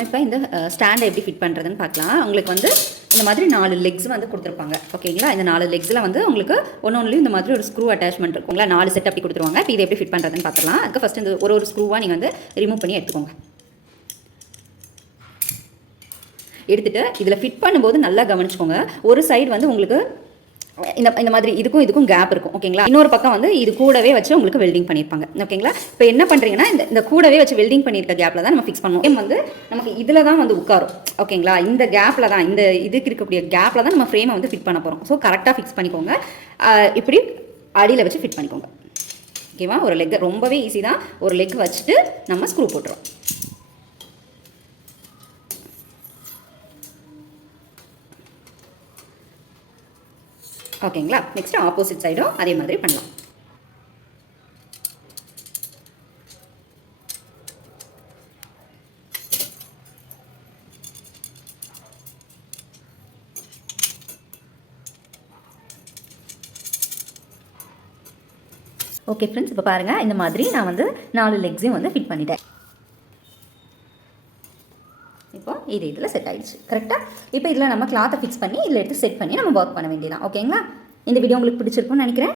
நம்ம இப்போ இந்த ஸ்டாண்டை எப்படி ஃபிட் பண்ணுறதுன்னு பார்க்கலாம். உங்களுக்கு வந்து இந்த மாதிரி 4 லெக்ஸ் வந்து கொடுத்துருப்பாங்க. ஓகேங்களா, இந்த 4 லெக்ஸில் வந்து உங்களுக்கு ஒன்றுலையும் இந்த மாதிரி ஒரு ஸ்க்ரூ அட்டாச்மெண்ட் இருக்குங்களா, 4 செட் அப்படி கொடுத்துருவாங்க. இப்போ இதை எப்படி ஃபிட் பண்ணுறதுன்னு பார்த்துக்கலாம். அதுக்கு ஃபஸ்ட்டு இந்த ஒரு ஸ்க்ரூவாக நீங்கள் வந்து ரிமூவ் பண்ணி எடுத்துக்கோங்க. எடுத்துகிட்டு இதில் ஃபிட் பண்ணும்போது நல்லா கவனிச்சுக்கோங்க. ஒரு சைடு வந்து உங்களுக்கு இந்த மாதிரி இதுக்கும் கேப் இருக்கும். ஓகேங்களா, இன்னொரு பக்கம் வந்து இது கூடவே வச்சு உங்களுக்கு வெல்டிங் பண்ணியிருப்பாங்க. ஓகேங்களா, இப்போ என்ன பண்ணுறீங்கன்னா இந்த கூடவே வச்சு வெல்டிங் பண்ணியிருக்க கேப்பில் தான் நம்ம ஃபிக்ஸ் பண்ணுவோம். வந்து நமக்கு இதில் தான் வந்து உட்காரும். ஓகேங்களா, இந்த கேப்பில் தான், இந்த இதுக்கு இருக்கக்கூடிய கேப்பில் தான் நம்ம ஃப்ரேமை வந்து ஃபிட் பண்ண போகிறோம். ஸோ கரெக்டாக ஃபிக்ஸ் பண்ணிக்கோங்க. இப்படி அடியில் வச்சு ஃபிட் பண்ணிக்கோங்க. ஓகேவா, ஒரு லெக் ரொம்பவே ஈஸி தான். ஒரு லெக் வச்சுட்டு நம்ம ஸ்க்ரூ போட்டுருவோம். ஓகேங்களா, நெக்ஸ்ட் ஆப்போசிட் சைடும் அதே மாதிரி பண்ணலாம். ஓகே ஃப்ரெண்ட்ஸ், இப்போ பாருங்கள், இந்த மாதிரி நான் வந்து 4 லெக்ஸையும் வந்து ஃபிட் பண்ணிட்டேன். இப்போ இதில் செட் ஆகிடுச்சு. கரெக்டாக இப்போ இதில் நம்ம கிளாத்தை ஃபிக்ஸ் பண்ணி இதில் எடுத்து செட் பண்ணி நம்ம ஒர்க் பண்ண வேண்டியதான். ஓகேங்களா, இந்த வீடியோ உங்களுக்கு பிடிச்சிருக்கும்னு நினைக்கிறேன்.